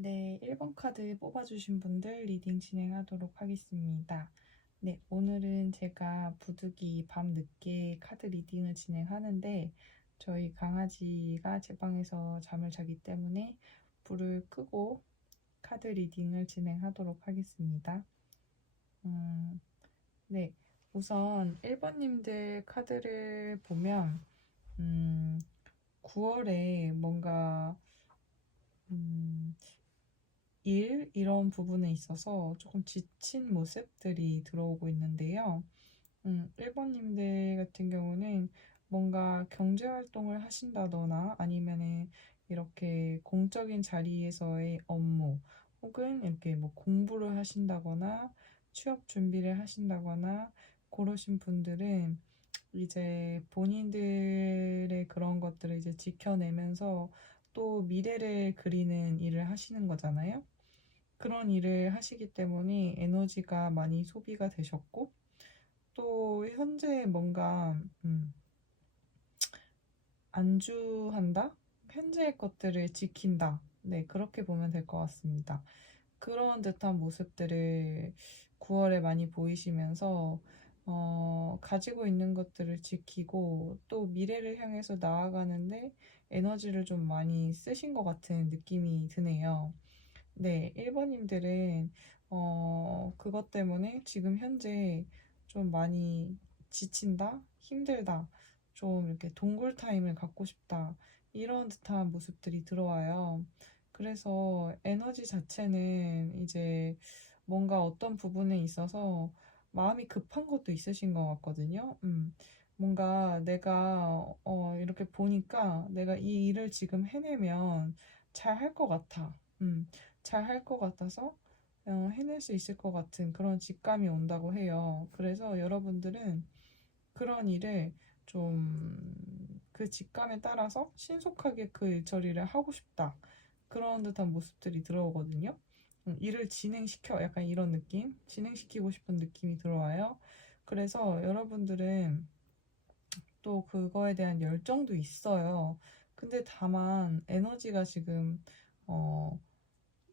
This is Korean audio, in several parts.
네, 1번 카드 뽑아주신 분들 리딩 진행하도록 하겠습니다. 네, 오늘은 제가 부득이 밤늦게 카드 리딩을 진행하는데 저희 강아지가 제 방에서 잠을 자기 때문에 불을 끄고 카드 리딩을 진행하도록 하겠습니다. 네, 우선 1번님들 카드를 보면 9월에 뭔가 음, 이런 부분에 있어서 조금 지친 모습들이 들어오고 있는데요. 1번님들 같은 경우는 뭔가 경제 활동을 하신다거나 아니면은 이렇게 공적인 자리에서의 업무 혹은 이렇게 뭐 공부를 하신다거나 취업 준비를 하신다거나 그러신 분들은 이제 본인들의 그런 것들을 이제 지켜내면서 또 미래를 그리는 일을 하시는 거잖아요. 그런 일을 하시기 때문에 에너지가 많이 소비가 되셨고, 또 현재 뭔가 안주한다? 현재의 것들을 지킨다. 네, 그렇게 보면 될 것 같습니다. 그런 듯한 모습들을 9월에 많이 보이시면서 가지고 있는 것들을 지키고 또 미래를 향해서 나아가는데 에너지를 좀 많이 쓰신 것 같은 느낌이 드네요. 네, 1번님들은 그것 때문에 지금 현재 좀 많이 지친다, 힘들다, 좀 이렇게 동굴 타임을 갖고 싶다, 이런 듯한 모습들이 들어와요. 그래서 에너지 자체는 이제 뭔가 어떤 부분에 있어서 마음이 급한 것도 있으신 것 같거든요. 뭔가 내가 이렇게 보니까 내가 이 일을 지금 해내면 잘 할 것 같아. 잘 할 것 같아서 해낼 수 있을 것 같은 그런 직감이 온다고 해요. 그래서 여러분들은 그런 일을 좀 그 직감에 따라서 신속하게 그 일 처리를 하고 싶다. 그런 듯한 모습들이 들어오거든요. 일을 진행시켜 약간 이런 느낌? 진행시키고 싶은 느낌이 들어와요. 그래서 여러분들은 또 그거에 대한 열정도 있어요. 근데 다만 에너지가 지금 어,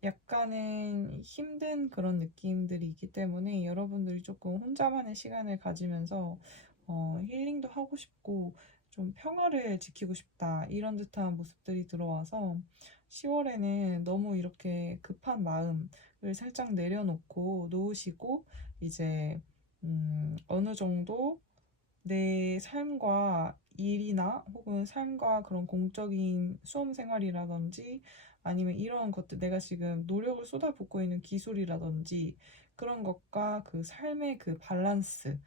약간은 힘든 그런 느낌들이 있기 때문에 여러분들이 조금 혼자만의 시간을 가지면서 힐링도 하고 싶고 좀 평화를 지키고 싶다 이런 듯한 모습들이 들어와서 10월에는 너무 이렇게 급한 마음을 살짝 내려놓고 놓으시고 이제 어느 정도 내 삶과 일이나 혹은 삶과 그런 공적인 수험 생활이라든지 아니면 이런 것들 내가 지금 노력을 쏟아붓고 있는 기술이라든지 그런 것과 그 삶의 그 밸런스를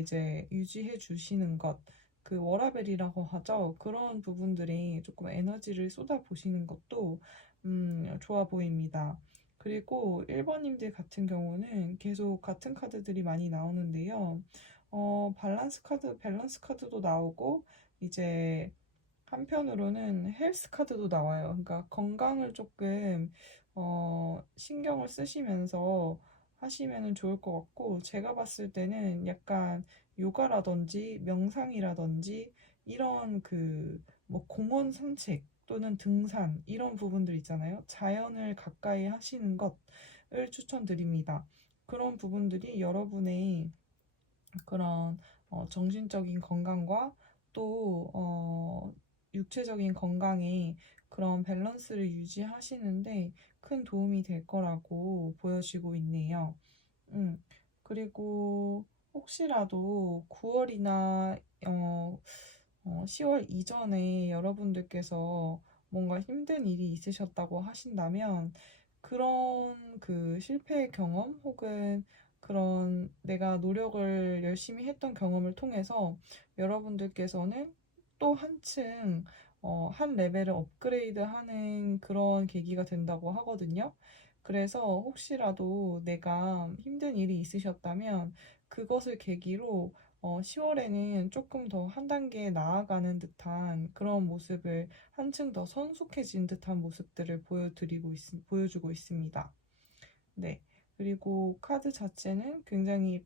이제 유지해 주시는 것, 그 워라밸이라고 하죠. 그런 부분들이 조금 에너지를 쏟아보시는 것도 좋아 보입니다. 그리고 1번님들 같은 경우는 계속 같은 카드들이 많이 나오는데요. 밸런스 카드도 나오고, 이제 한편으로는 헬스 카드도 나와요. 그러니까 건강을 조금, 신경을 쓰시면서 하시면 좋을 것 같고, 제가 봤을 때는 약간 요가라든지 명상이라든지 이런 뭐 공원 산책 또는 등산 이런 부분들 있잖아요. 자연을 가까이 하시는 것을 추천드립니다. 그런 부분들이 여러분의 그런 정신적인 건강과 또 육체적인 건강에 그런 밸런스를 유지하시는데 큰 도움이 될 거라고 보여지고 있네요. 음, 그리고 혹시라도 9월이나 10월 이전에 여러분들께서 뭔가 힘든 일이 있으셨다고 하신다면 그런 그 실패의 경험 혹은 그런 내가 노력을 열심히 했던 경험을 통해서 여러분들께서는 또 한층 한 레벨을 업그레이드 하는 그런 계기가 된다고 하거든요. 그래서 혹시라도 내가 힘든 일이 있으셨다면 그것을 계기로 10월에는 조금 더 한 단계 나아가는 듯한 그런 모습을 한층 더 성숙해진 듯한 모습들을 보여주고 있습니다. 네. 그리고 카드 자체는 굉장히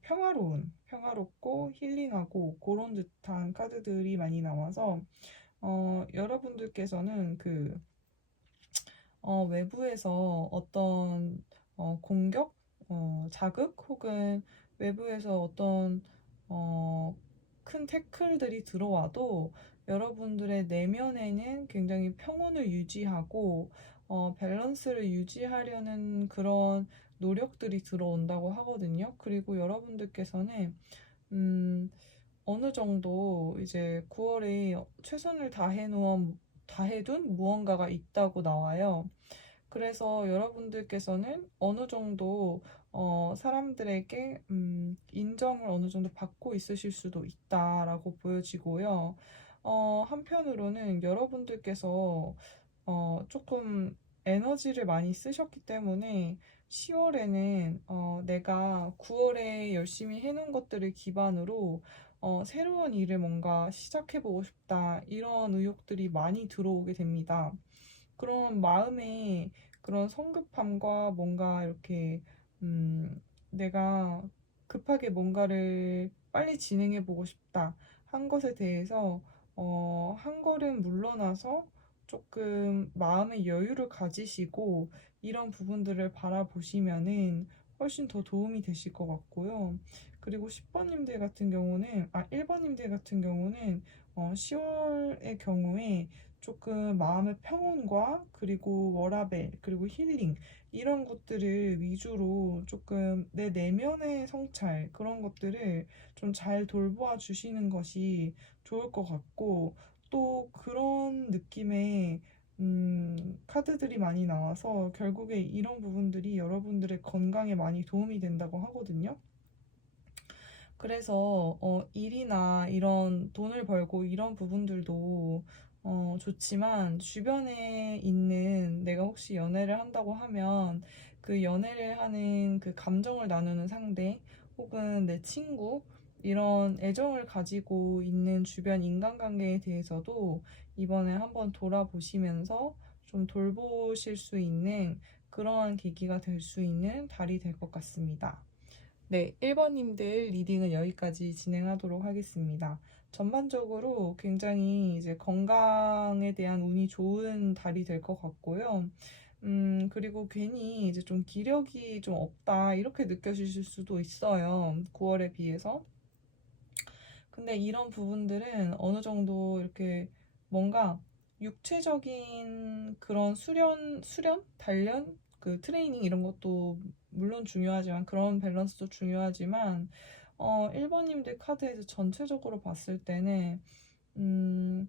평화롭고 힐링하고 그런 듯한 카드들이 많이 나와서 여러분들께서는 외부에서 어떤 공격, 자극 혹은 외부에서 어떤 어, 큰 태클들이 들어와도 여러분들의 내면에는 굉장히 평온을 유지하고 밸런스를 유지하려는 그런 노력들이 들어온다고 하거든요. 그리고 여러분들께서는 음, 어느 정도 이제 9월에 최선을 다해둔 무언가가 있다고 나와요. 그래서 여러분들께서는 어느 정도 사람들에게 인정을 어느 정도 받고 있으실 수도 있다라고 보여지고요. 한편으로는 여러분들께서 조금 에너지를 많이 쓰셨기 때문에 10월에는 내가 9월에 열심히 해놓은 것들을 기반으로 새로운 일을 뭔가 시작해보고 싶다 이런 의욕들이 많이 들어오게 됩니다. 그런 마음에 그런 성급함과 뭔가 이렇게 내가 급하게 뭔가를 빨리 진행해 보고 싶다 한 것에 대해서 한 걸음 물러나서 조금 마음의 여유를 가지시고 이런 부분들을 바라보시면은 훨씬 더 도움이 되실 것 같고요. 그리고 10번님들 같은 경우는, 1번님들 같은 경우는 10월의 경우에 조금 마음의 평온과 그리고 워라밸 그리고 힐링 이런 것들을 위주로 조금 내 내면의 성찰 그런 것들을 좀 잘 돌보아 주시는 것이 좋을 것 같고 또 그런 느낌의 카드들이 많이 나와서 결국에 이런 부분들이 여러분들의 건강에 많이 도움이 된다고 하거든요. 그래서 일이나 이런 돈을 벌고 이런 부분들도 좋지만 주변에 있는 내가 혹시 연애를 한다고 하면 그 연애를 하는 그 감정을 나누는 상대 혹은 내 친구 이런 애정을 가지고 있는 주변 인간관계에 대해서도 이번에 한번 돌아보시면서 좀 돌보실 수 있는 그러한 계기가 될 수 있는 달이 될 것 같습니다. 네, 1번님들 리딩은 여기까지 진행하도록 하겠습니다. 전반적으로 굉장히 이제 건강에 대한 운이 좋은 달이 될 것 같고요. 그리고 괜히 이제 좀 기력이 좀 없다, 이렇게 느껴지실 수도 있어요. 9월에 비해서. 근데 이런 부분들은 어느 정도 이렇게 뭔가 육체적인 그런 단련, 그 트레이닝 이런 것도 물론 중요하지만 그런 밸런스도 중요하지만 1번님들 카드에서 전체적으로 봤을 때는 음,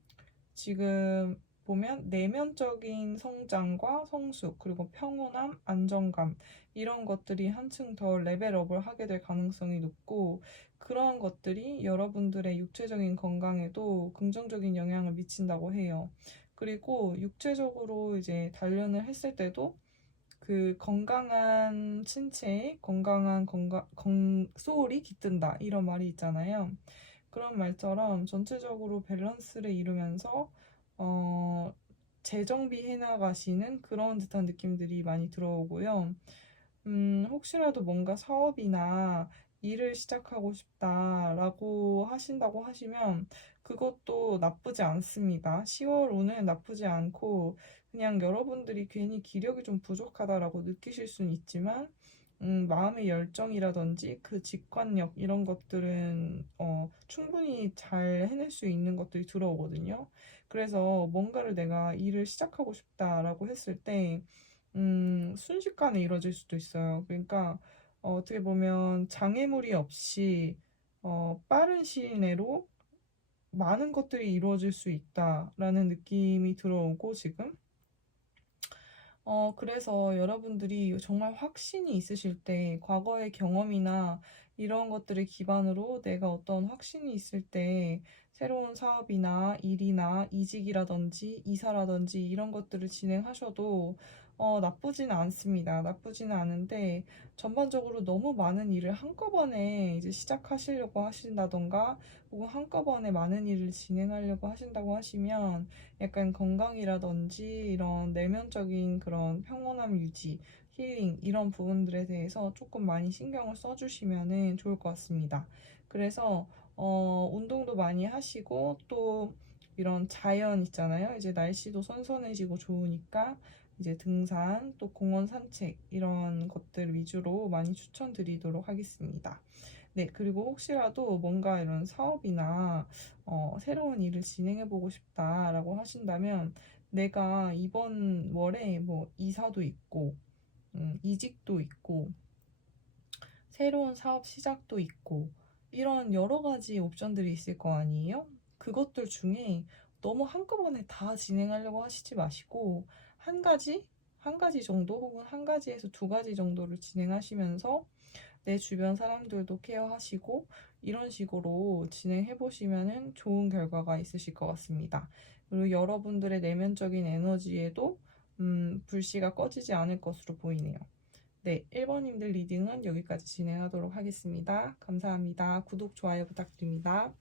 지금 보면 내면적인 성장과 성숙, 그리고 평온함, 안정감, 이런 것들이 한층 더 레벨업을 하게 될 가능성이 높고, 그러한 것들이 여러분들의 육체적인 건강에도 긍정적인 영향을 미친다고 해요. 그리고 육체적으로 이제 단련을 했을 때도 그 건강한 신체에 소울이 깃든다. 이런 말이 있잖아요. 그런 말처럼 전체적으로 밸런스를 이루면서 어, 재정비해 나가시는 그런 듯한 느낌들이 많이 들어오고요. 혹시라도 뭔가 사업이나 일을 시작하고 싶다라고 하신다고 하시면 그것도 나쁘지 않습니다. 10월 오늘 나쁘지 않고 그냥 여러분들이 괜히 기력이 좀 부족하다라고 느끼실 수는 있지만 마음의 열정이라든지 그 직관력 이런 것들은 충분히 잘 해낼 수 있는 것들이 들어오거든요. 그래서 뭔가를 내가 일을 시작하고 싶다라고 했을 때 순식간에 이루어질 수도 있어요. 그러니까 어떻게 보면 장애물이 없이 빠른 시일 내로 많은 것들이 이루어질 수 있다라는 느낌이 들어오고 지금 그래서 여러분들이 정말 확신이 있으실 때, 과거의 경험이나 이런 것들을 기반으로 내가 어떤 확신이 있을 때, 새로운 사업이나 일이나 이직이라든지 이사라든지 이런 것들을 진행하셔도 나쁘지는 않습니다. 나쁘지는 않은데, 전반적으로 너무 많은 일을 한꺼번에 이제 시작하시려고 하신다던가, 혹은 한꺼번에 많은 일을 진행하려고 하신다고 하시면, 약간 건강이라든지 이런 내면적인 그런 평온함 유지, 힐링 이런 부분들에 대해서 조금 많이 신경을 써주시면 좋을 것 같습니다. 그래서 운동도 많이 하시고 또 이런 자연 있잖아요. 이제 날씨도 선선해지고 좋으니까 이제 등산, 또 공원 산책 이런 것들 위주로 많이 추천드리도록 하겠습니다. 네, 그리고 혹시라도 뭔가 이런 사업이나 새로운 일을 진행해보고 싶다라고 하신다면 내가 이번 월에 뭐 이사도 있고, 이직도 있고, 새로운 사업 시작도 있고, 이런 여러 가지 옵션들이 있을 거 아니에요? 그것들 중에 너무 한꺼번에 다 진행하려고 하시지 마시고, 한 가지, 한 가지 정도 혹은 한 가지에서 두 가지 정도를 진행하시면서 내 주변 사람들도 케어하시고 이런 식으로 진행해 보시면은 좋은 결과가 있으실 것 같습니다. 그리고 여러분들의 내면적인 에너지에도 불씨가 꺼지지 않을 것으로 보이네요. 네, 1번님들 리딩은 여기까지 진행하도록 하겠습니다. 감사합니다. 구독, 좋아요 부탁드립니다.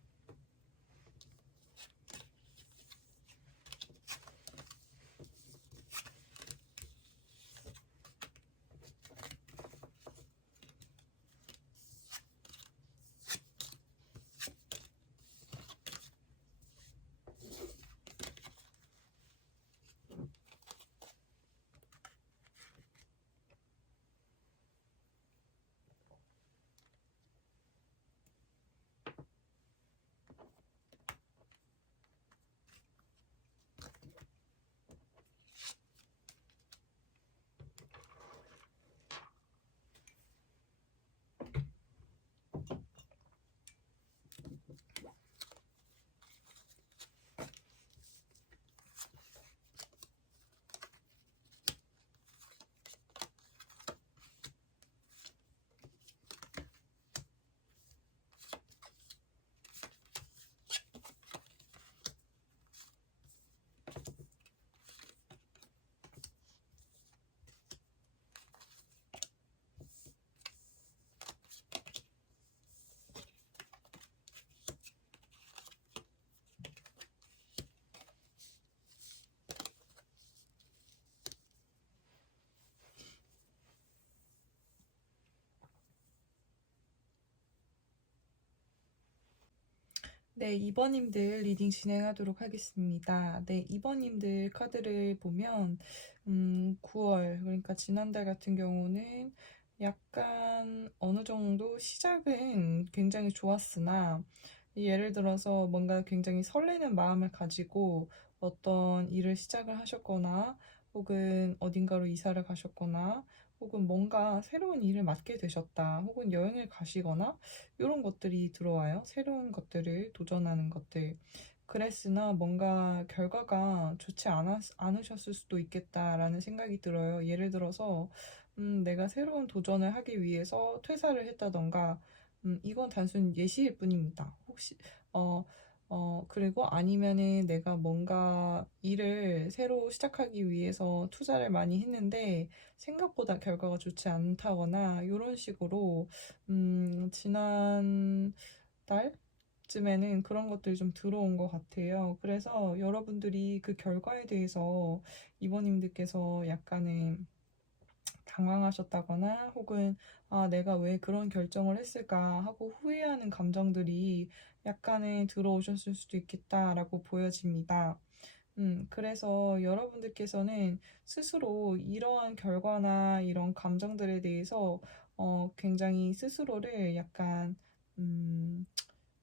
네, 2번님들 리딩 진행하도록 하겠습니다. 네, 2번님들 카드를 보면 9월, 그러니까 지난달 같은 경우는 약간 어느 정도 시작은 굉장히 좋았으나 예를 들어서 뭔가 굉장히 설레는 마음을 가지고 어떤 일을 시작을 하셨거나 혹은 어딘가로 이사를 가셨거나 혹은 뭔가 새로운 일을 맡게 되셨다 혹은 여행을 가시거나 이런 것들이 들어와요. 새로운 것들을 도전하는 것들. 그랬으나 뭔가 결과가 좋지 않으셨을 수도 있겠다라는 생각이 들어요. 예를 들어서, 내가 새로운 도전을 하기 위해서 퇴사를 했다던가, 이건 단순 예시일 뿐입니다. 혹시, 어, 그리고 아니면은 내가 뭔가 일을 새로 시작하기 위해서 투자를 많이 했는데 생각보다 결과가 좋지 않다거나 이런 식으로 지난 달쯤에는 그런 것들이 좀 들어온 것 같아요. 그래서 여러분들이 그 결과에 대해서 이번님들께서 약간의 당황하셨다거나 혹은 아, 내가 왜 그런 결정을 했을까 하고 후회하는 감정들이 약간의 들어오셨을 수도 있겠다라고 보여집니다. 그래서 여러분들께서는 스스로 이러한 결과나 이런 감정들에 대해서 굉장히 스스로를 약간 음,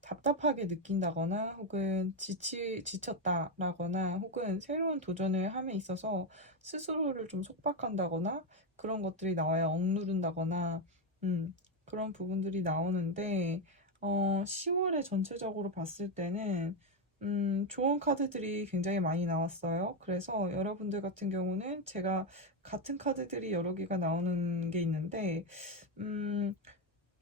답답하게 느낀다거나 혹은 지쳤다라거나 혹은 새로운 도전을 함에 있어서 스스로를 좀 속박한다거나 그런 것들이 나와요. 억누른다거나 음, 그런 부분들이 나오는데 10월에 전체적으로 봤을 때는 좋은 카드들이 굉장히 많이 나왔어요. 그래서 여러분들 같은 경우는 제가 같은 카드들이 여러 개가 나오는 게 있는데, 음,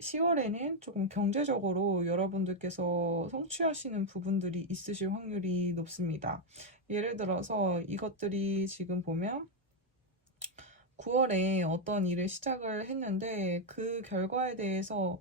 10월에는 조금 경제적으로 여러분들께서 성취하시는 부분들이 있으실 확률이 높습니다. 예를 들어서 이것들이 지금 보면 9월에 어떤 일을 시작을 했는데 그 결과에 대해서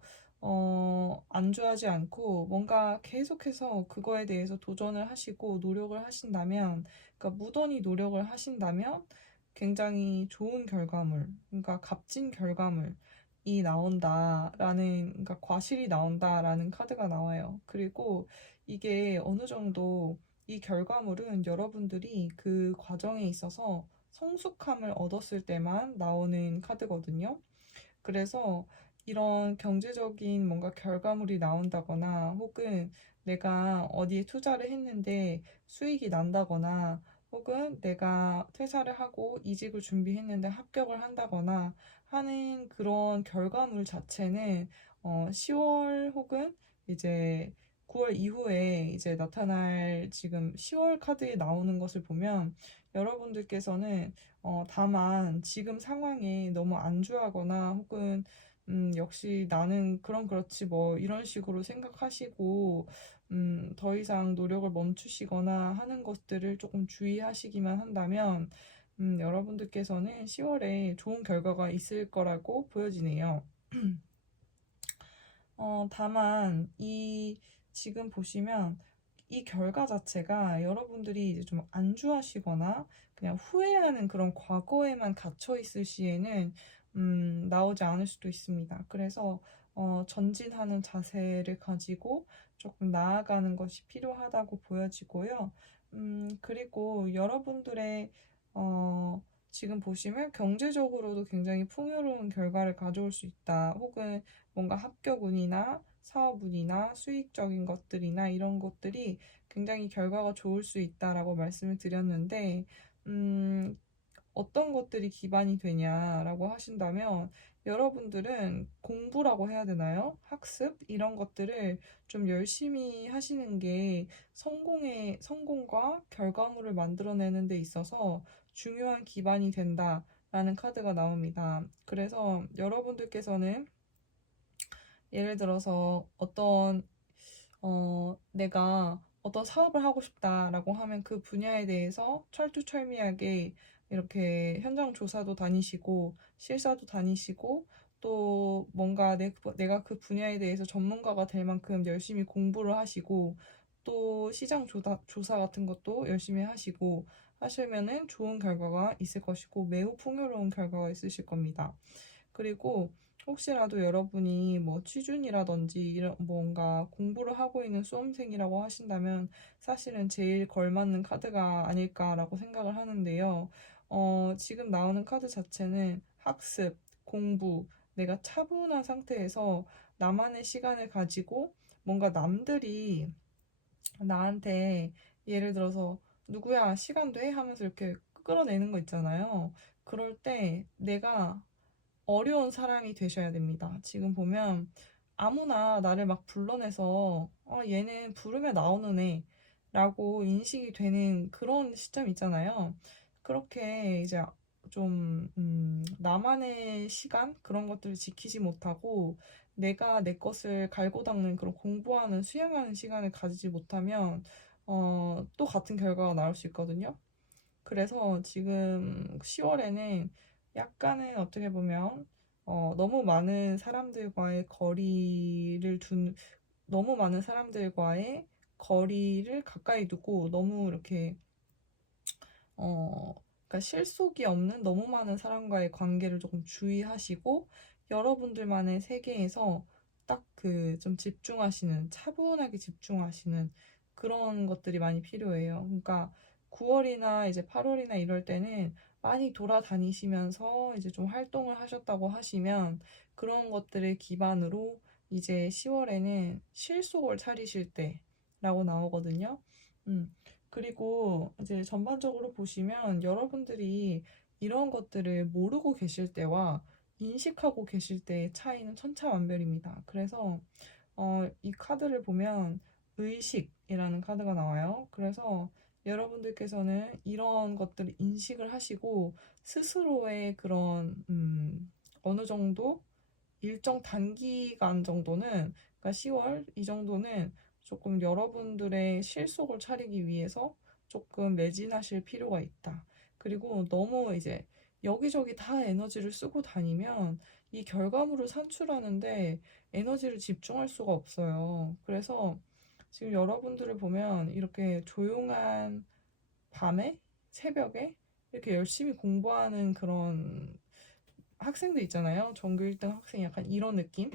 안주하지 않고 뭔가 계속해서 그거에 대해서 도전을 하시고 노력을 하신다면, 그러니까 무던히 노력을 하신다면 굉장히 좋은 결과물, 그러니까 값진 결과물이 나온다라는, 그러니까 과실이 나온다라는 카드가 나와요. 그리고 이게 어느 정도 이 결과물은 여러분들이 그 과정에 있어서 성숙함을 얻었을 때만 나오는 카드거든요. 그래서 이런 경제적인 뭔가 결과물이 나온다거나 혹은 내가 어디에 투자를 했는데 수익이 난다거나 혹은 내가 퇴사를 하고 이직을 준비했는데 합격을 한다거나 하는 그런 결과물 자체는 10월 혹은 이제 9월 이후에 이제 나타날 지금 10월 카드에 나오는 것을 보면 여러분들께서는 다만 지금 상황에 너무 안주하거나 혹은 역시 나는 그럼 그렇지 뭐 이런 식으로 생각하시고 더 이상 노력을 멈추시거나 하는 것들을 조금 주의하시기만 한다면 여러분들께서는 10월에 좋은 결과가 있을 거라고 보여지네요. 다만 지금 보시면 이 결과 자체가 여러분들이 이제 좀 안주하시거나 그냥 후회하는 그런 과거에만 갇혀 있을 시에는 나오지 않을 수도 있습니다. 그래서 전진하는 자세를 가지고 조금 나아가는 것이 필요하다고 보여지고요. 그리고 여러분들의 어, 지금 보시면 경제적으로도 굉장히 풍요로운 결과를 가져올 수 있다. 혹은 뭔가 합격운이나 사업운이나 수익적인 것들이나 이런 것들이 굉장히 결과가 좋을 수 있다라고 말씀을 드렸는데, 어떤 것들이 기반이 되냐라고 하신다면, 여러분들은 공부라고 해야 되나요? 학습? 이런 것들을 좀 열심히 하시는 게 성공과 결과물을 만들어내는 데 있어서 중요한 기반이 된다라는 카드가 나옵니다. 그래서 여러분들께서는 예를 들어서 내가 어떤 사업을 하고 싶다라고 하면 그 분야에 대해서 철두철미하게 이렇게 현장 조사도 다니시고 실사도 다니시고 또 뭔가 내가 그 분야에 대해서 전문가가 될 만큼 열심히 공부를 하시고 또 시장 조사 같은 것도 열심히 하시고 하시면은 좋은 결과가 있을 것이고 매우 풍요로운 결과가 있으실 겁니다. 그리고 혹시라도 여러분이 뭐 취준이라든지 이런 뭔가 공부를 하고 있는 수험생이라고 하신다면 사실은 제일 걸맞는 카드가 아닐까라고 생각을 하는데요. 지금 나오는 카드 자체는 학습, 공부, 내가 차분한 상태에서 나만의 시간을 가지고 뭔가 남들이 나한테 예를 들어서 누구야 시간 돼? 하면서 이렇게 끌어내는 거 있잖아요. 그럴 때 내가 어려운 사람이 되셔야 됩니다. 지금 보면 아무나 나를 막 불러내서 얘는 부르면 나오는 애 라고 인식이 되는 그런 시점 있잖아요. 그렇게 이제 좀 나만의 시간 그런 것들을 지키지 못하고 내가 내 것을 갈고 닦는 그런 공부하는 수양하는 시간을 가지지 못하면 또 같은 결과가 나올 수 있거든요. 그래서 지금 10월에는 약간은 어떻게 보면 너무 많은 사람들과의 너무 많은 사람들과의 거리를 가까이 두고 너무 이렇게 그러니까 실속이 없는 너무 많은 사람과의 관계를 조금 주의하시고 여러분들만의 세계에서 딱 그 좀 차분하게 집중하시는 그런 것들이 많이 필요해요. 그러니까 9월이나 이제 8월이나 이럴 때는 많이 돌아다니시면서 이제 좀 활동을 하셨다고 하시면 그런 것들을 기반으로 이제 10월에는 실속을 차리실 때라고 나오거든요. 음. 그리고 이제 전반적으로 보시면 여러분들이 이런 것들을 모르고 계실 때와 인식하고 계실 때의 차이는 천차만별입니다. 그래서 이 카드를 보면 의식이라는 카드가 나와요. 그래서 여러분들께서는 이런 것들을 인식을 하시고 스스로의 그런 어느 정도 일정 단기간 정도는 그러니까 10월 이 정도는 조금 여러분들의 실속을 차리기 위해서 조금 매진하실 필요가 있다. 그리고 너무 이제 여기저기 다 에너지를 쓰고 다니면 이 결과물을 산출하는데 에너지를 집중할 수가 없어요. 그래서 지금 여러분들을 보면 이렇게 조용한 밤에, 새벽에 이렇게 열심히 공부하는 그런 학생들 있잖아요. 전교 1등 학생 약간 이런 느낌?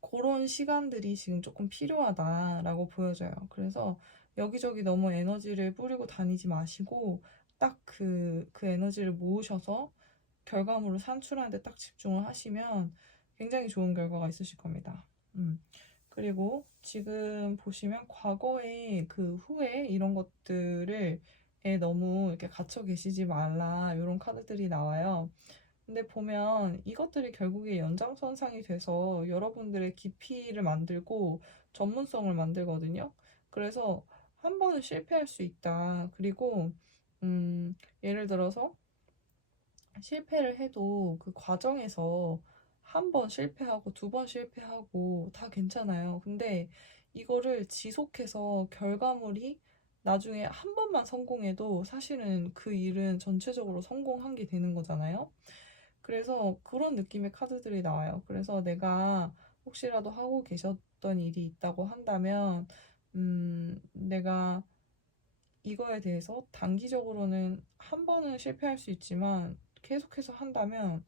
그런 시간들이 지금 조금 필요하다라고 보여져요. 그래서 여기저기 너무 에너지를 뿌리고 다니지 마시고 딱 그 에너지를 모으셔서 결과물을 산출하는 데 딱 집중을 하시면 굉장히 좋은 결과가 있으실 겁니다. 그리고 지금 보시면 과거의 그 후회 이런 것들을 너무 이렇게 갇혀 계시지 말라 이런 카드들이 나와요. 근데 보면 이것들이 결국에 연장선상이 돼서 여러분들의 깊이를 만들고 전문성을 만들거든요. 그래서 한 번은 실패할 수 있다. 그리고 예를 들어서 실패를 해도 그 과정에서 한 번 실패하고 두 번 실패하고 다 괜찮아요. 근데 이거를 지속해서 결과물이 나중에 한 번만 성공해도 사실은 그 일은 전체적으로 성공한 게 되는 거잖아요. 그래서 그런 느낌의 카드들이 나와요. 그래서 내가 혹시라도 하고 계셨던 일이 있다고 한다면, 내가 이거에 대해서 단기적으로는 한 번은 실패할 수 있지만 계속해서 한다면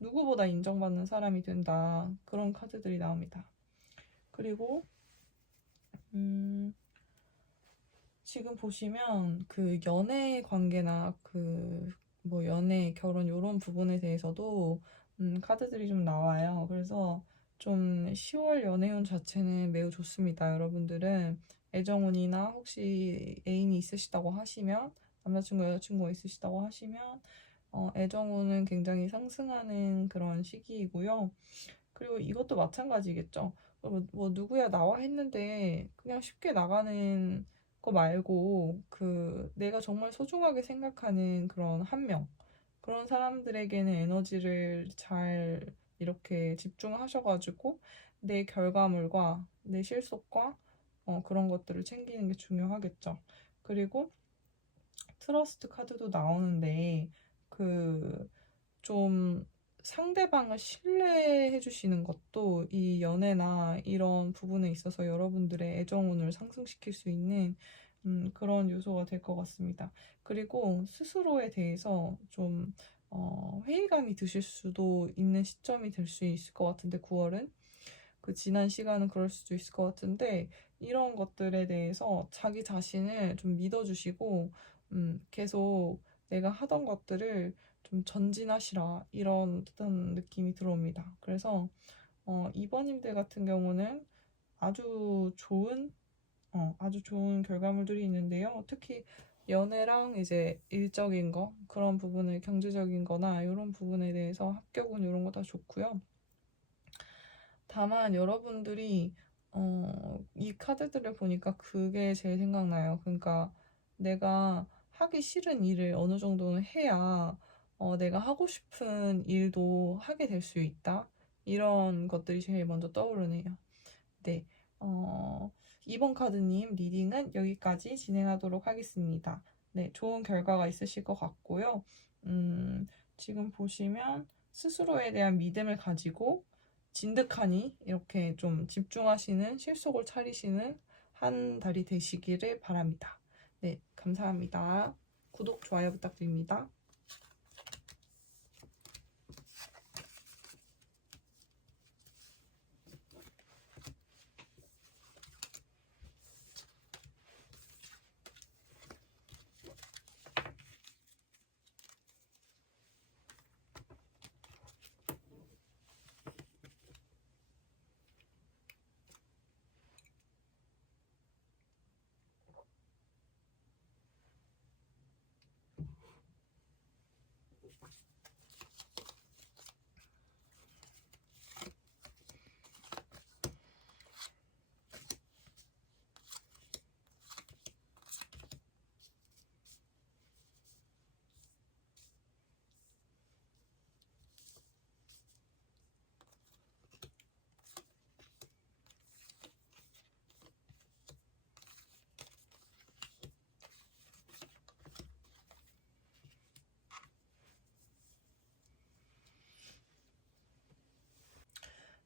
누구보다 인정받는 사람이 된다. 그런 카드들이 나옵니다. 그리고 음, 지금 보시면 그 연애 관계나 그 뭐 연애, 결혼 이런 부분에 대해서도 카드들이 좀 나와요. 그래서 좀 10월 연애운 자체는 매우 좋습니다. 여러분들은 애정운이나 혹시 애인이 있으시다고 하시면 남자친구, 여자친구가 있으시다고 하시면 애정운은 굉장히 상승하는 그런 시기이고요. 그리고 이것도 마찬가지겠죠. 뭐 누구야 나와 했는데 그냥 쉽게 나가는 거 말고 그 내가 정말 소중하게 생각하는 그런 한 명, 그런 사람들에게는 에너지를 잘 이렇게 집중하셔가지고 내 결과물과 내 실속과 그런 것들을 챙기는 게 중요하겠죠. 그리고 트러스트 카드도 나오는데 그 좀 상대방을 신뢰해 주시는 것도 이 연애나 이런 부분에 있어서 여러분들의 애정운을 상승시킬 수 있는 그런 요소가 될 것 같습니다. 그리고 스스로에 대해서 좀 회의감이 드실 수도 있는 시점이 될 수 있을 것 같은데 9월은 그 지난 시간은 그럴 수도 있을 것 같은데 이런 것들에 대해서 자기 자신을 좀 믿어주시고 계속 내가 하던 것들을 좀 전진하시라 이런 듯한 느낌이 들어옵니다. 그래서 2번님들 같은 경우는 아주 좋은 아주 좋은 결과물들이 있는데요. 특히 연애랑 이제 일적인 거 그런 부분을 경제적인 거나 이런 부분에 대해서 합격은 이런 거 다 좋고요. 다만 여러분들이 이 카드들을 보니까 그게 제일 생각나요. 그러니까 내가 하기 싫은 일을 어느 정도는 해야 내가 하고 싶은 일도 하게 될 수 있다. 이런 것들이 제일 먼저 떠오르네요. 네. 어, 2번 카드님 리딩은 여기까지 진행하도록 하겠습니다. 네, 좋은 결과가 있으실 것 같고요. 지금 보시면 스스로에 대한 믿음을 가지고 진득하니 이렇게 좀 집중하시는 실속을 차리시는 한 달이 되시기를 바랍니다. 네, 감사합니다. 구독, 좋아요 부탁드립니다.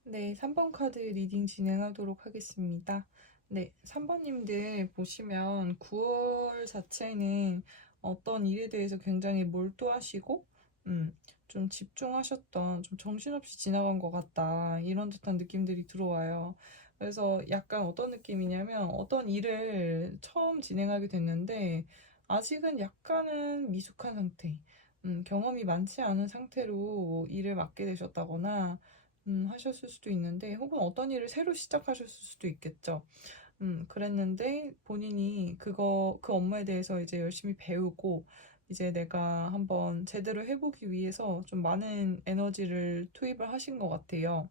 네, 3번 카드 리딩 진행하도록 하겠습니다. 네, 3번님들 보시면 9월 자체는 어떤 일에 대해서 굉장히 몰두하시고, 좀 집중하셨던, 좀 정신없이 지나간 것 같다. 이런 듯한 느낌들이 들어와요. 그래서 약간 어떤 느낌이냐면 어떤 일을 처음 진행하게 됐는데, 아직은 약간은 미숙한 상태, 경험이 많지 않은 상태로 일을 맡게 되셨다거나, 하셨을 수도 있는데, 혹은 어떤 일을 새로 시작하셨을 수도 있겠죠. 그랬는데 본인이 그 업무에 대해서 이제 열심히 배우고, 이제 내가 한번 제대로 해보기 위해서 좀 많은 에너지를 투입을 하신 것 같아요.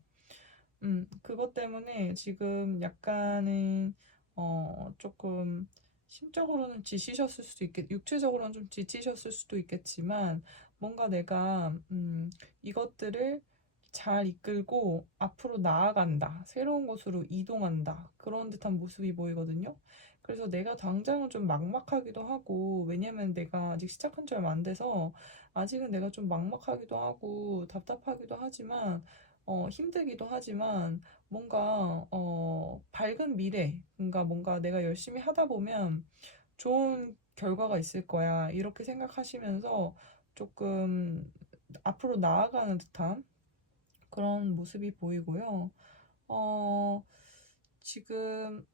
그것 때문에 지금 약간은, 조금, 심적으로는 지치셨을 수도 육체적으로는 좀 지치셨을 수도 있겠지만, 뭔가 내가, 이것들을 잘 이끌고 앞으로 나아간다. 새로운 곳으로 이동한다. 그런 듯한 모습이 보이거든요. 그래서 내가 당장은 좀 막막하기도 하고, 왜냐면 내가 아직 시작한 지 얼마 안 돼서, 아직은 내가 좀 막막하기도 하고, 답답하기도 하지만, 힘들기도 하지만 뭔가 밝은 미래, 그러니까 뭔가 내가 열심히 하다 보면 좋은 결과가 있을 거야. 이렇게 생각하시면서 조금 앞으로 나아가는 듯한 그런 모습이 보이고요. 어, 지금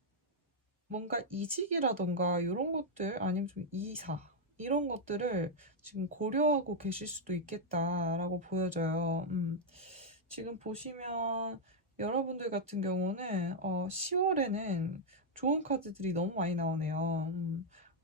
뭔가 이직이라던가 이런 것들 아니면 좀 이사 이런 것들을 지금 고려하고 계실 수도 있겠다라고 보여져요. 지금 보시면 여러분들 같은 경우는 10월에는 좋은 카드들이 너무 많이 나오네요.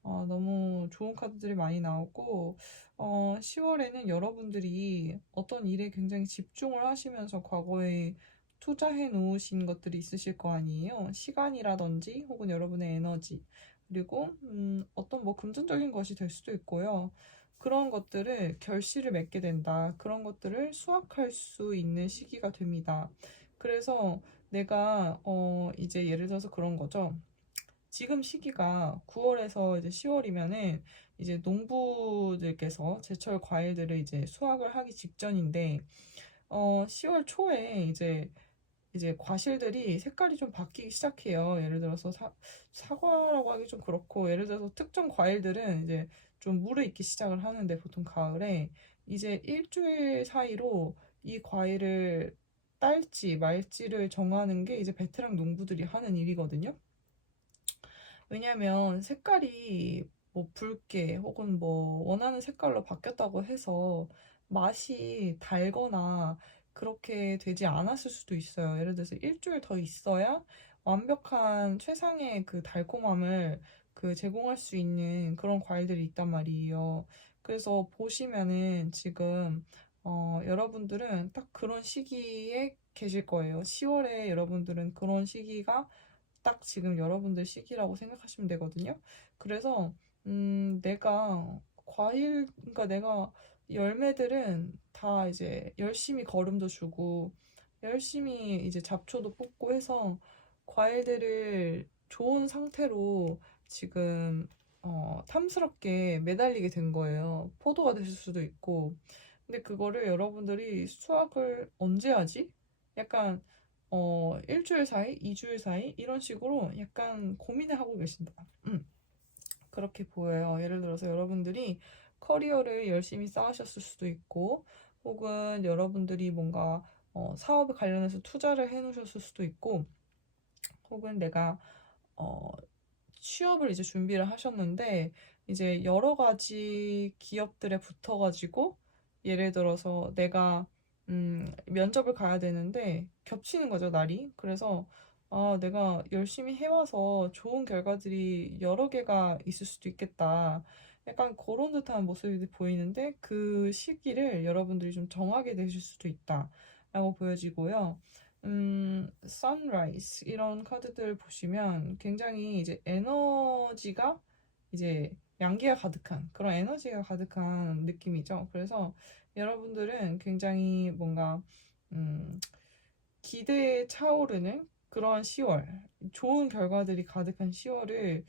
너무 좋은 카드들이 많이 나오고 10월에는 여러분들이 어떤 일에 굉장히 집중을 하시면서 과거에 투자해 놓으신 것들이 있으실 거 아니에요. 시간이라든지 혹은 여러분의 에너지, 그리고 어떤 뭐 금전적인 것이 될 수도 있고요. 그런 것들을 결실을 맺게 된다. 그런 것들을 수확할 수 있는 시기가 됩니다. 그래서 내가 이제 예를 들어서 그런 거죠. 지금 시기가 9월에서 이제 10월이면은 이제 농부들께서 제철 과일들을 이제 수확을 하기 직전인데 10월 초에 이제 과실들이 색깔이 좀 바뀌기 시작해요. 예를 들어서 사과라고 하기 좀 그렇고, 예를 들어서 특정 과일들은 이제 좀 무르익기 시작을 하는데, 보통 가을에 이제 일주일 사이로 이 과일을 딸지 말지를 정하는 게 이제 베테랑 농부들이 하는 일이거든요. 왜냐면 색깔이 뭐 붉게 혹은 뭐 원하는 색깔로 바뀌었다고 해서 맛이 달거나 그렇게 되지 않았을 수도 있어요. 예를 들어서 일주일 더 있어야 완벽한 최상의 그 달콤함을 그 제공할 수 있는 그런 과일들이 있단 말이에요. 그래서 보시면은 지금 여러분들은 딱 그런 시기에 계실 거예요. 10월에 여러분들은 그런 시기가 딱 지금 여러분들 시기라고 생각하시면 되거든요. 그래서 내가 그러니까 내가 열매들은 다 이제 열심히 거름도 주고 열심히 이제 잡초도 뽑고 해서 과일들을 좋은 상태로 지금 탐스럽게 매달리게 된 거예요. 포도가 됐을 수도 있고. 근데 그거를 여러분들이 수확을 언제 하지? 약간 일주일 사이, 2주일 사이 이런 식으로 약간 고민을 하고 계신다. 그렇게 보여요. 예를 들어서 여러분들이 커리어를 열심히 쌓으셨을 수도 있고, 혹은 여러분들이 뭔가 사업에 관련해서 투자를 해 놓으셨을 수도 있고, 혹은 내가 어, 취업을 이제 준비를 하셨는데, 이제 여러 가지 기업들에 붙어가지고, 예를 들어서 내가, 면접을 가야 되는데, 겹치는 거죠, 날이. 그래서, 아, 내가 열심히 해와서 좋은 결과들이 여러 개가 있을 수도 있겠다. 약간 그런 듯한 모습이 보이는데, 그 시기를 여러분들이 좀 정하게 되실 수도 있다. 라고 보여지고요. 선라이즈 이런 카드들 보시면 굉장히 이제 에너지가 이제 양기가 가득한 그런 에너지가 가득한 느낌이죠. 그래서 여러분들은 굉장히 뭔가 음, 기대에 차오르는 그런 10월, 좋은 결과들이 가득한 10월을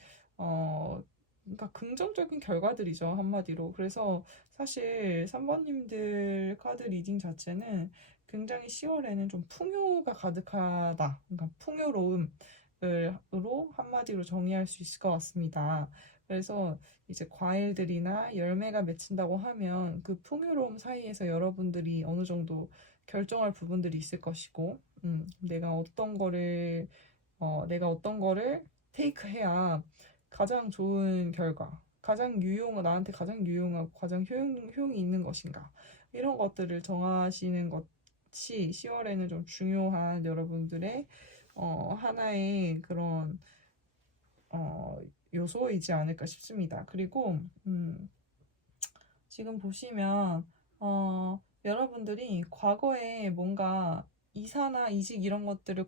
그러니까 긍정적인 결과들이죠, 한마디로. 그래서 사실 3번님들 카드 리딩 자체는 굉장히 10월에는 좀 풍요가 가득하다. 그러니까 풍요로움으로 한마디로 정의할 수 있을 것 같습니다. 그래서 이제 과일들이나 열매가 맺힌다고 하면 그 풍요로움 사이에서 여러분들이 어느 정도 결정할 부분들이 있을 것이고, 내가 어떤 거를 테이크해야 가장 좋은 결과, 나한테 가장 유용하고 가장 효용이 있는 것인가? 이런 것들을 정하시는 것이 10월에는 좀 중요한 여러분들의 하나의 그런 어, 요소이지 않을까 싶습니다. 그리고 지금 보시면 여러분들이 과거에 뭔가 이사나 이직 이런 것들을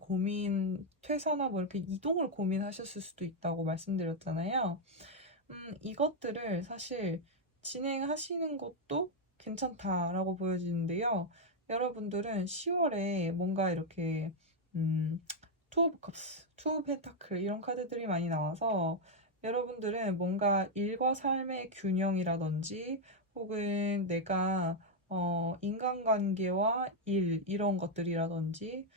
퇴사나 뭐 이렇게 이동을 고민하셨을 수도 있다고 말씀드렸잖아요. 이것들을 사실 진행하시는 것도 괜찮다라고 보여지는데요. 여러분들은 10월에 뭔가 이렇게 투 오브 컵스, 투 오브 펜타클 이런 카드들이 많이 나와서 여러분들은 뭔가 일과 삶의 균형이라든지 혹은 내가 인간관계와 일 이런 것들이라든지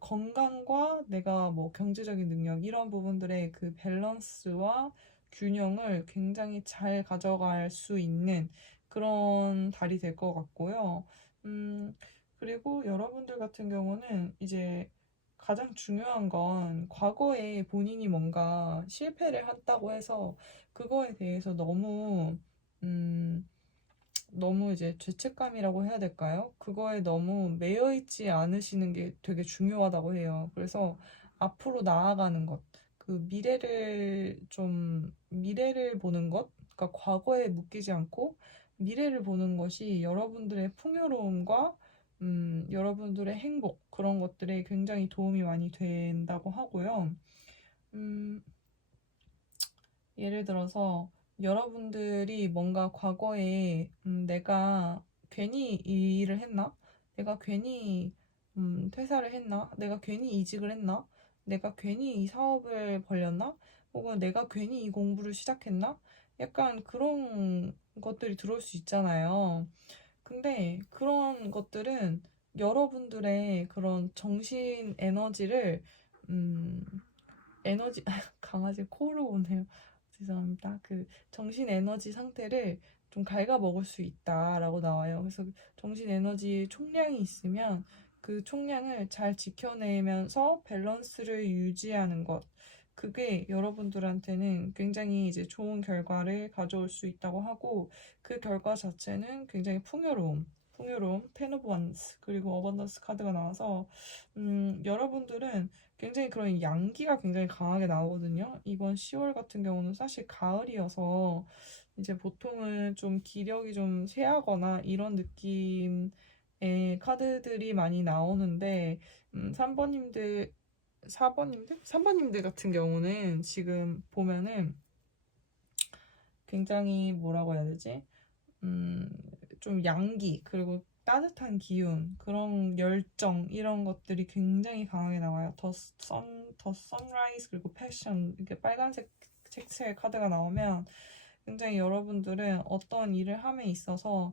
건강과 내가 뭐 경제적인 능력 이런 부분들의 그 밸런스와 균형을 굉장히 잘 가져갈 수 있는 그런 달이 될 것 같고요. 그리고 여러분들 같은 경우는 이제 가장 중요한 건 과거에 본인이 뭔가 실패를 했다고 해서 그거에 대해서 음, 너무 이제 죄책감이라고 해야 될까요? 그거에 너무 매여 있지 않으시는 게 되게 중요하다고 해요. 그래서 앞으로 나아가는 것, 미래를 보는 것, 그러니까 과거에 묶이지 않고 미래를 보는 것이 여러분들의 풍요로움과 여러분들의 행복, 그런 것들에 굉장히 도움이 많이 된다고 하고요. 음, 예를 들어서 여러분들이 뭔가 과거에 내가 괜히 이 일을 했나? 내가 괜히 퇴사를 했나? 내가 괜히 이직을 했나? 내가 괜히 이 사업을 벌였나? 혹은 내가 괜히 이 공부를 시작했나? 약간 그런 것들이 들어올 수 있잖아요. 근데 그런 것들은 여러분들의 그런 정신 에너지를 음, 에너지 강아지 코로 오네요. 죄송합니다. 그 정신 에너지 상태를 좀 갉아먹을 수 있다라고 나와요. 그래서 정신 에너지 총량이 있으면 그 총량을 잘 지켜내면서 밸런스를 유지하는 것. 그게 여러분들한테는 굉장히 이제 좋은 결과를 가져올 수 있다고 하고 그 결과 자체는 굉장히 풍요로움, 텐 오브 원스 그리고 어번던스 카드가 나와서 여러분들은 굉장히 그런 양기가 굉장히 강하게 나오거든요. 이번 10월 같은 경우는 사실 가을이어서 이제 보통은 좀 기력이 좀 쇠하거나 이런 느낌의 카드들이 많이 나오는데 3번님들, 4번님들? 3번님들 같은 경우는 지금 보면은 굉장히 뭐라고 해야 되지? 음, 좀 양기, 그리고 따뜻한 기운, 그런 열정, 이런 것들이 굉장히 강하게 나와요. 더 선라이즈, 그리고 패션, 이렇게 빨간색 색채의 카드가 나오면 굉장히 여러분들은 어떤 일을 함에 있어서,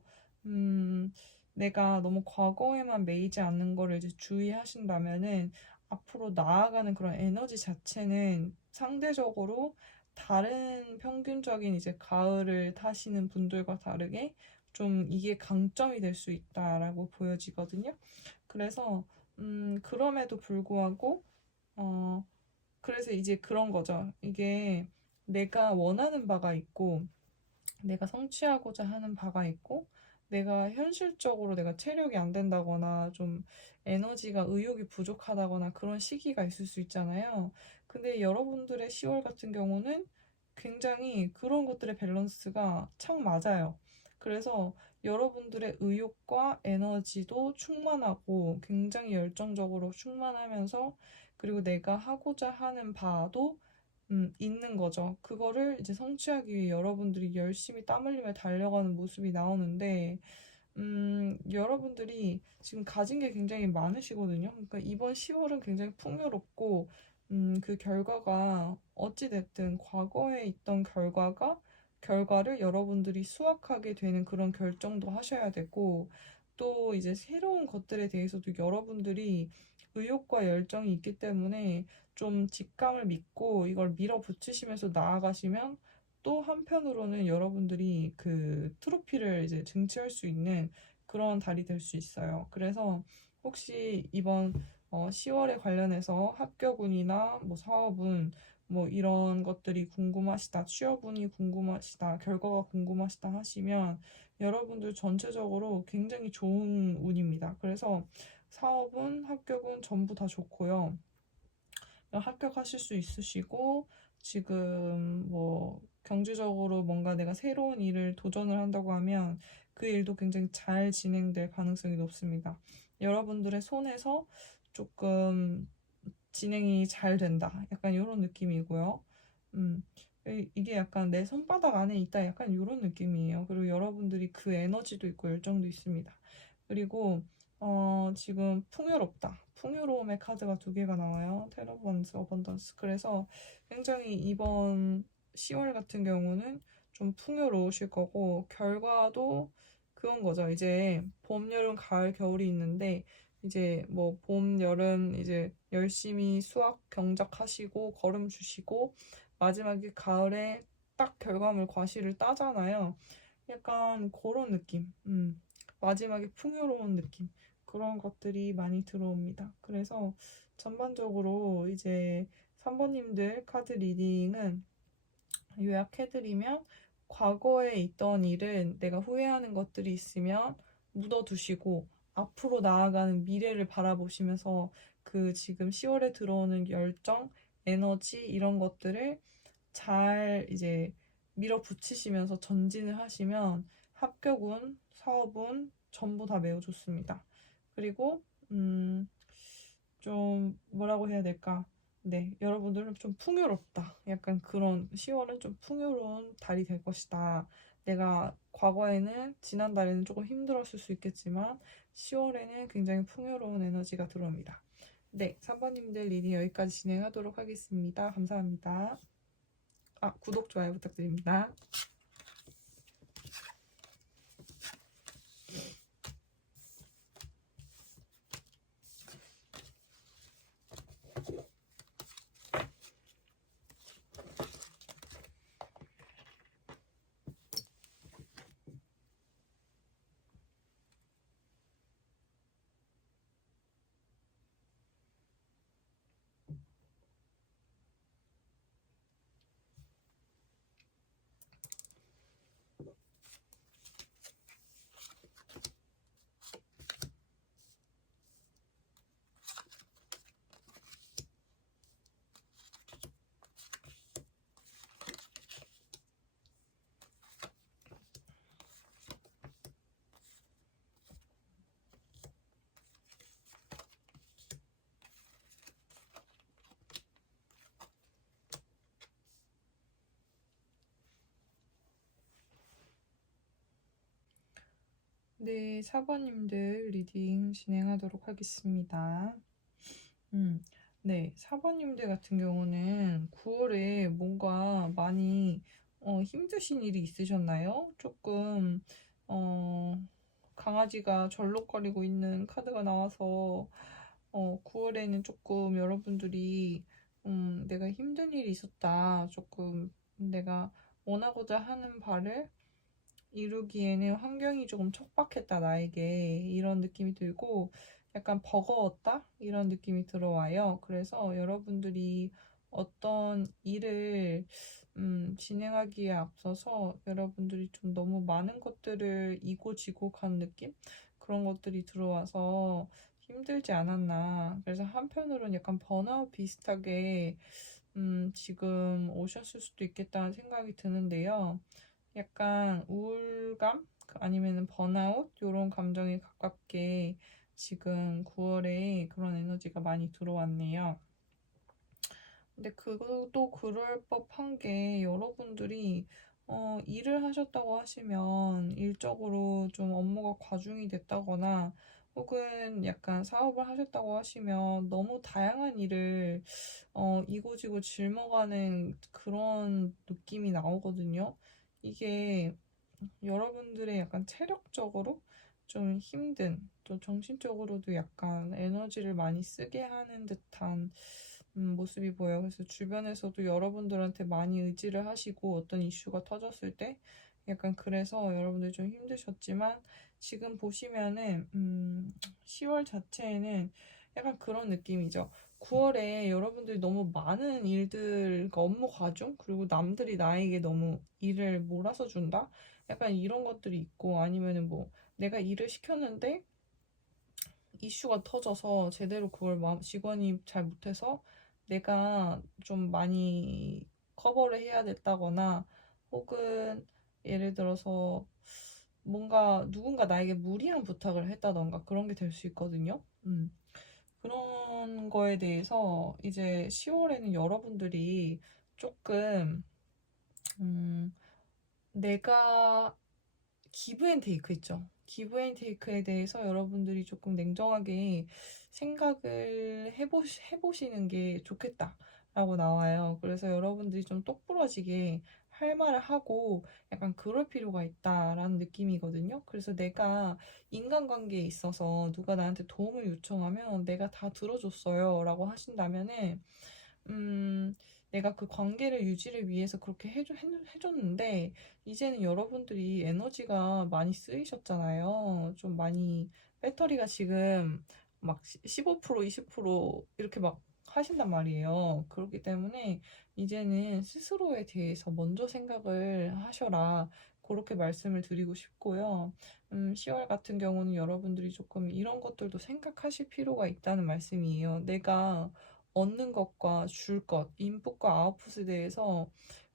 내가 너무 과거에만 매이지 않는 거를 이제 주의하신다면은 앞으로 나아가는 그런 에너지 자체는 상대적으로 다른 평균적인 이제 가을을 타시는 분들과 다르게 좀 이게 강점이 될 수 있다라고 보여지거든요. 그래서 그럼에도 불구하고 어 그래서 이제 그런 거죠. 이게 내가 원하는 바가 있고 내가 성취하고자 하는 바가 있고 내가 현실적으로 내가 체력이 안 된다거나 좀 에너지가 의욕이 부족하다거나 그런 시기가 있을 수 있잖아요. 근데 여러분들의 10월 같은 경우는 굉장히 그런 것들의 밸런스가 참 맞아요. 그래서 여러분들의 의욕과 에너지도 충만하고 굉장히 열정적으로 충만하면서 그리고 내가 하고자 하는 바도 있는 거죠. 그거를 이제 성취하기 위해 여러분들이 열심히 땀 흘리며 달려가는 모습이 나오는데, 여러분들이 지금 가진 게 굉장히 많으시거든요. 그러니까 이번 10월은 굉장히 풍요롭고, 그 결과가 어찌됐든 과거에 있던 결과를 여러분들이 수확하게 되는 그런 결정도 하셔야 되고, 또 이제 새로운 것들에 대해서도 여러분들이 의욕과 열정이 있기 때문에 좀 직감을 믿고 이걸 밀어붙이시면서 나아가시면 또 한편으로는 여러분들이 그 트로피를 이제 쟁취할 수 있는 그런 달이 될 수 있어요. 그래서 혹시 이번 10월에 관련해서 합격운이나 뭐 사업운 뭐 이런 것들이 궁금하시다, 취업운이 궁금하시다, 결과가 궁금하시다 하시면 여러분들 전체적으로 굉장히 좋은 운입니다. 그래서 사업운, 합격운 전부 다 좋고요. 합격하실 수 있으시고 지금 뭐 경제적으로 뭔가 내가 새로운 일을 도전을 한다고 하면 그 일도 굉장히 잘 진행될 가능성이 높습니다. 여러분들의 손에서 조금 진행이 잘 된다. 약간 이런 느낌이고요. 음, 이게 약간 내 손바닥 안에 있다. 약간 이런 느낌이에요. 그리고 여러분들이 그 에너지도 있고 열정도 있습니다. 그리고 지금 풍요롭다. 풍요로움의 카드가 두 개가 나와요. 테너번스, 어번던스. 그래서 굉장히 이번 10월 같은 경우는 좀 풍요로우실 거고, 결과도 그런 거죠. 이제 봄, 여름, 가을, 겨울이 있는데, 이제 뭐 봄, 여름 이제 열심히 수학 경작하시고, 걸음 주시고, 마지막에 가을에 딱 결과물 과실을 따잖아요. 약간 그런 느낌. 마지막에 풍요로운 느낌. 그런 것들이 많이 들어옵니다. 그래서 전반적으로 이제 3번님들 카드 리딩은 요약해드리면 과거에 있던 일은 내가 후회하는 것들이 있으면 묻어두시고 앞으로 나아가는 미래를 바라보시면서 그 지금 10월에 들어오는 열정, 에너지 이런 것들을 잘 이제 밀어붙이시면서 전진을 하시면 합격운, 사업운 전부 다 매우 좋습니다. 그리고 좀 뭐라고 해야 될까? 네, 여러분들은 좀 풍요롭다. 약간 그런 10월은 좀 풍요로운 달이 될 것이다. 내가 과거에는 지난달에는 조금 힘들었을 수 있겠지만 10월에는 굉장히 풍요로운 에너지가 들어옵니다. 네, 3번님들 리딩 여기까지 진행하도록 하겠습니다. 감사합니다. 구독, 좋아요 부탁드립니다. 네, 4번님들 리딩 진행하도록 하겠습니다. 네, 4번님들 같은 경우는 9월에 뭔가 많이 힘드신 일이 있으셨나요? 조금 강아지가 절룩거리고 있는 카드가 나와서 9월에는 조금 여러분들이 내가 힘든 일이 있었다. 조금 내가 원하고자 하는 바를 이루기에는 환경이 조금 척박했다, 나에게. 이런 느낌이 들고, 약간 버거웠다? 이런 느낌이 들어와요. 그래서 여러분들이 어떤 일을 진행하기에 앞서서 여러분들이 좀 너무 많은 것들을 이고지고 간 느낌? 그런 것들이 들어와서 힘들지 않았나. 그래서 한편으로는 약간 번아웃 비슷하게 지금 오셨을 수도 있겠다는 생각이 드는데요. 약간 우울감 아니면 번아웃 이런 감정에 가깝게 지금 9월에 그런 에너지가 많이 들어왔네요. 근데 그것도 그럴 법한 게 여러분들이 일을 하셨다고 하시면 일적으로 좀 업무가 과중이 됐다거나 혹은 약간 사업을 하셨다고 하시면 너무 다양한 일을 이고지고 짊어가는 그런 느낌이 나오거든요. 이게 여러분들의 약간 체력적으로 좀 힘든, 또 정신적으로도 약간 에너지를 많이 쓰게 하는 듯한 모습이 보여요. 그래서 주변에서도 여러분들한테 많이 의지를 하시고 어떤 이슈가 터졌을 때 약간 그래서 여러분들 좀 힘드셨지만 지금 보시면은 10월 자체에는 약간 그런 느낌이죠. 9월에 여러분들이 너무 많은 일들, 그러니까 업무 과중, 그리고 남들이 나에게 너무 일을 몰아서 준다? 약간 이런 것들이 있고, 아니면은 뭐, 내가 일을 시켰는데, 이슈가 터져서 제대로 그걸 직원이 잘 못해서 내가 좀 많이 커버를 해야 됐다거나 혹은 예를 들어서 뭔가 누군가 나에게 무리한 부탁을 했다던가 그런 게 될 수 있거든요. 그런 거에 대해서 이제 10월에는 여러분들이 조금 음, 내가 기브앤테이크 있죠. 기브앤테이크에 대해서 여러분들이 조금 냉정하게 생각을 해보시는 게 좋겠다라고 나와요. 그래서 여러분들이 좀 똑부러지게 할 말을 하고 약간 그럴 필요가 있다라는 느낌이거든요. 그래서 내가 인간관계에 있어서 누가 나한테 도움을 요청하면 내가 다 들어줬어요 라고 하신다면은 음, 내가 그 관계를 유지를 위해서 그렇게 해줬는데, 이제는 여러분들이 에너지가 많이 쓰이셨잖아요. 좀 많이, 배터리가 지금 막 15%, 20% 이렇게 막 하신단 말이에요. 그렇기 때문에 이제는 스스로에 대해서 먼저 생각을 하셔라. 그렇게 말씀을 드리고 싶고요. 10월 같은 경우는 여러분들이 조금 이런 것들도 생각하실 필요가 있다는 말씀이에요. 내가 얻는 것과 줄 것, 인풋과 아웃풋에 대해서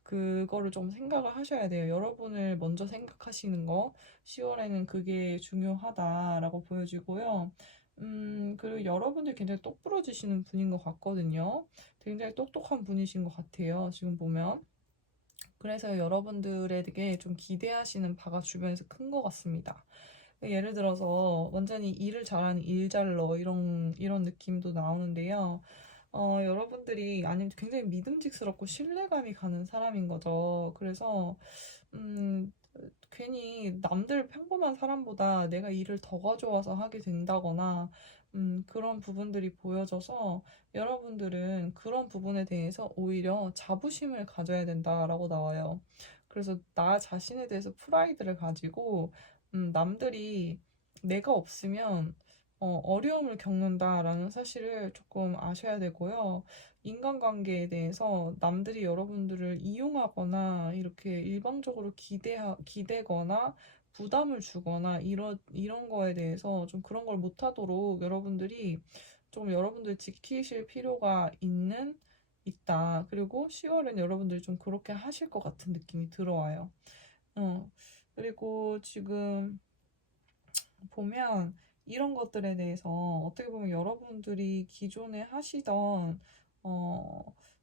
그거를 좀 생각을 하셔야 돼요. 여러분을 먼저 생각하시는 거, 10월에는 그게 중요하다라고 보여지고요. 그리고 여러분들 굉장히 똑부러지시는 분인 것 같거든요. 굉장히 똑똑한 분이신 것 같아요. 지금 보면. 그래서 여러분들에게 좀 기대하시는 바가 주변에서 큰 것 같습니다. 예를 들어서 완전히 일을 잘하는 일잘러 이런 느낌도 나오는데요. 여러분들이 아니면 굉장히 믿음직스럽고 신뢰감이 가는 사람인 거죠. 그래서 음, 괜히 남들 평범한 사람보다 내가 일을 더 가져와서 하게 된다거나 그런 부분들이 보여져서 여러분들은 그런 부분에 대해서 오히려 자부심을 가져야 된다라고 나와요. 그래서 나 자신에 대해서 프라이드를 가지고 남들이 내가 없으면 어려움을 겪는다라는 사실을 조금 아셔야 되고요. 인간관계에 대해서 남들이 여러분들을 이용하거나 이렇게 일방적으로 기대거나 부담을 주거나 이런 거에 대해서 좀 그런 걸 못하도록 여러분들이 좀 여러분들 지키실 필요가 있다. 그리고 10월엔 여러분들이 좀 그렇게 하실 것 같은 느낌이 들어와요. 어, 그리고 지금 보면 이런 것들에 대해서 어떻게 보면 여러분들이 기존에 하시던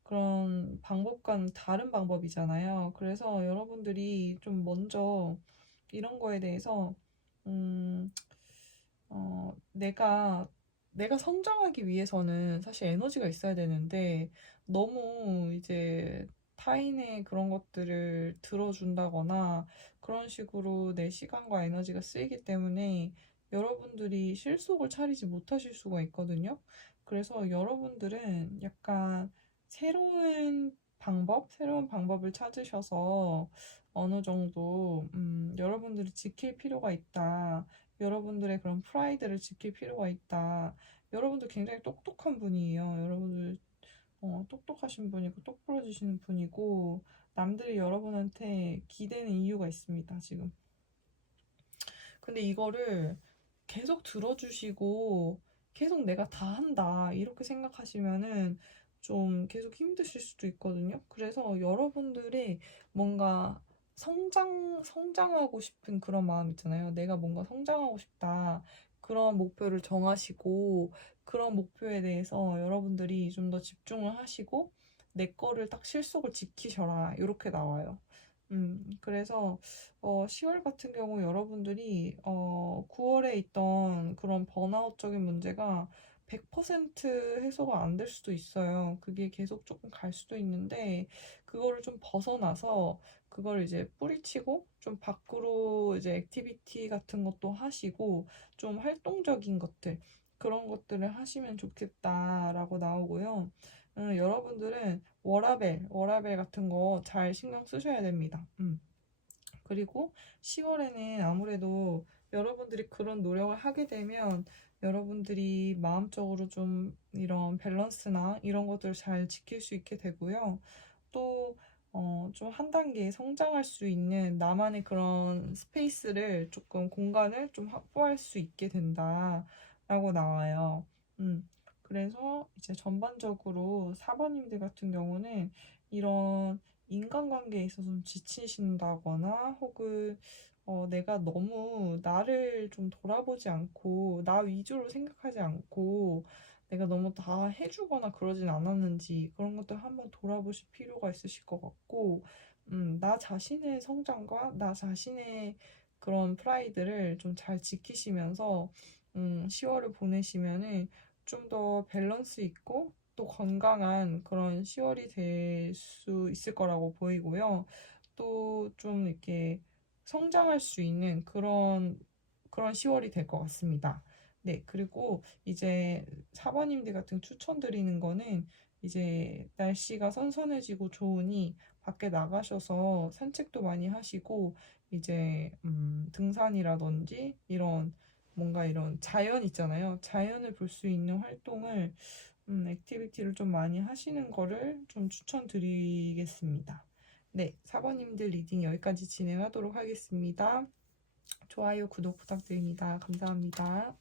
그런 방법과는 다른 방법이잖아요. 그래서 여러분들이 좀 먼저 이런 거에 대해서 음, 내가 성장하기 위해서는 사실 에너지가 있어야 되는데, 너무 이제 타인의 그런 것들을 들어준다거나, 그런 식으로 내 시간과 에너지가 쓰이기 때문에 여러분들이 실속을 차리지 못하실 수가 있거든요. 그래서 여러분들은 약간 새로운 방법을 찾으셔서 어느 정도, 여러분들이 지킬 필요가 있다. 여러분들의 그런 프라이드를 지킬 필요가 있다. 여러분들 굉장히 똑똑한 분이에요. 여러분들 똑똑하신 분이고 똑부러지시는 분이고 남들이 여러분한테 기대는 이유가 있습니다, 지금. 근데 이거를 계속 들어주시고 계속 내가 다 한다 이렇게 생각하시면은 좀 계속 힘드실 수도 있거든요. 그래서 여러분들이 뭔가 성장하고 싶은 그런 마음 있잖아요. 내가 뭔가 성장하고 싶다. 그런 목표를 정하시고 그런 목표에 대해서 여러분들이 좀 더 집중을 하시고 내 거를 딱 실속을 지키셔라. 이렇게 나와요. 그래서 10월 같은 경우 여러분들이 9월에 있던 그런 번아웃적인 문제가 100% 해소가 안 될 수도 있어요. 그게 계속 조금 갈 수도 있는데 그거를 좀 벗어나서 그걸 이제 뿌리치고 좀 밖으로 이제 액티비티 같은 것도 하시고 좀 활동적인 것들 그런 것들을 하시면 좋겠다라고 나오고요. 여러분들은 워라벨 같은 거 잘 신경 쓰셔야 됩니다. 그리고 10월에는 아무래도 여러분들이 그런 노력을 하게 되면 여러분들이 마음적으로 좀 이런 밸런스나 이런 것들을 잘 지킬 수 있게 되고요. 또, 좀 한 단계 성장할 수 있는 나만의 그런 스페이스를 조금 공간을 좀 확보할 수 있게 된다라고 나와요. 음, 그래서 이제 전반적으로 4번님들 같은 경우는 이런 인간관계에 있어서 좀 지치신다거나 혹은 내가 너무 나를 좀 돌아보지 않고 나 위주로 생각하지 않고 내가 너무 다 해주거나 그러진 않았는지 그런 것들 한번 돌아보실 필요가 있으실 것 같고, 나 자신의 성장과 나 자신의 그런 프라이드를 좀 잘 지키시면서 10월을 보내시면은 좀 더 밸런스 있고 또 건강한 그런 10월이 될 수 있을 거라고 보이고요. 또 좀 이렇게 성장할 수 있는 그런 10월이 될 것 같습니다. 네, 그리고 이제 사번님들 같은 추천드리는 거는 이제 날씨가 선선해지고 좋으니 밖에 나가셔서 산책도 많이 하시고 이제 등산이라든지 이런 뭔가 이런 자연 있잖아요. 자연을 볼 수 있는 활동을 액티비티를 좀 많이 하시는 거를 좀 추천드리겠습니다. 네, 사번님들 리딩 여기까지 진행하도록 하겠습니다. 좋아요, 구독 부탁드립니다. 감사합니다.